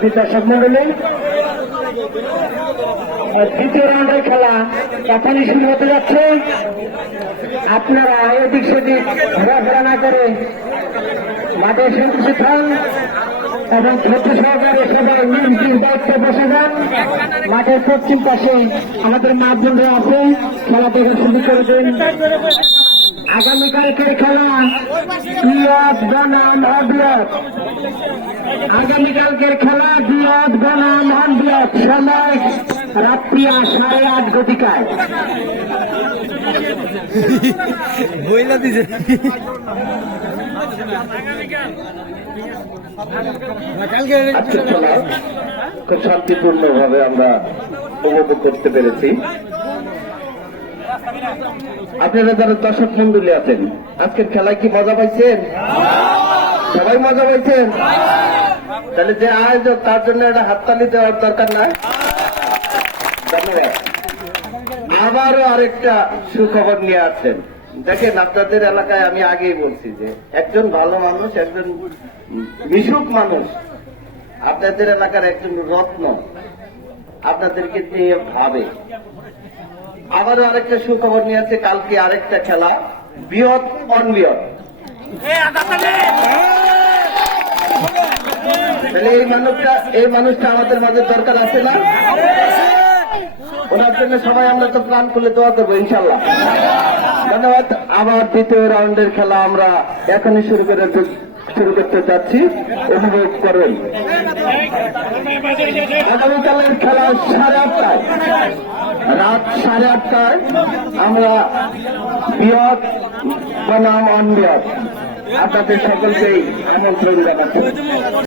উপস্থিত দর্শক মন্ডলী দ্বিতীয় রাউন্ডের খেলা এখনই শুরু হতে যাচ্ছে। আপনারা এদিক সেদিক ঘোরাফেরা না করে মাঠে সন্তুষ্ট থান এবং ছোট সহকারে সবাই নিজ দায়িত্ব বসে যান। মাঠের পশ্চিম পাশে আমাদের মাধ্যমরা আছে খেলা থেকে শুরু করে দিন। আগামীকালকের খেলা বিয়ত বনাম অবিয়ত আগামীকালকের খেলা বিয়ত বনাম অবিয়ত সময় রাত্রি সাড়ে আট ঘটিকায় বইলা দিছে। খুব শান্তিপূর্ণ ভাবে আমরা উপভোগ করতে পেরেছি। আপনারা যারা দর্শক মন্ডলী আছেন, আজকের খেলায় কি মজা পাইছেন? সবাই মজা পাইছেন? তাহলে যে আয়োজক, তার জন্য একটা হাততালি দেওয়ার দরকার নাই আবারও আরেকটা সুখবর নিয়ে আসছেন। দেখেন, আপনাদের এলাকায় আমি আগেই বলছি যে একজন ভালো মানুষ, একজন মিশুক মানুষ, আপনাদের এলাকার একজন রত্ন আপনাদেরকে নিয়ে ভাবে। আবারও আরেকটা সুখবর নিয়ে আছে কালকে আরেকটা খেলা বৃহৎ অনবৃহৎ তাহলে এই মানুষটা এই মানুষটা আমাদের মাঝে দরকার আছে না? ওনার জন্য সবাই আমরা তো প্ল্যান করলে দোয়া করব ইনশাল্লাহ ধন্যবাদ। আবার দ্বিতীয় রাউন্ডের খেলা আমরা এখনই শুরু করে শুরু করতে চাচ্ছি অনুভব করুন। আগামীকালের খেলা সাড়ে আটটায়। রাত সাড়ে আটটায় আমরা বৃহৎ বনাম অনবৃহৎ আপনাদের সকলকেই আমন্ত্রণ জানাচ্ছি।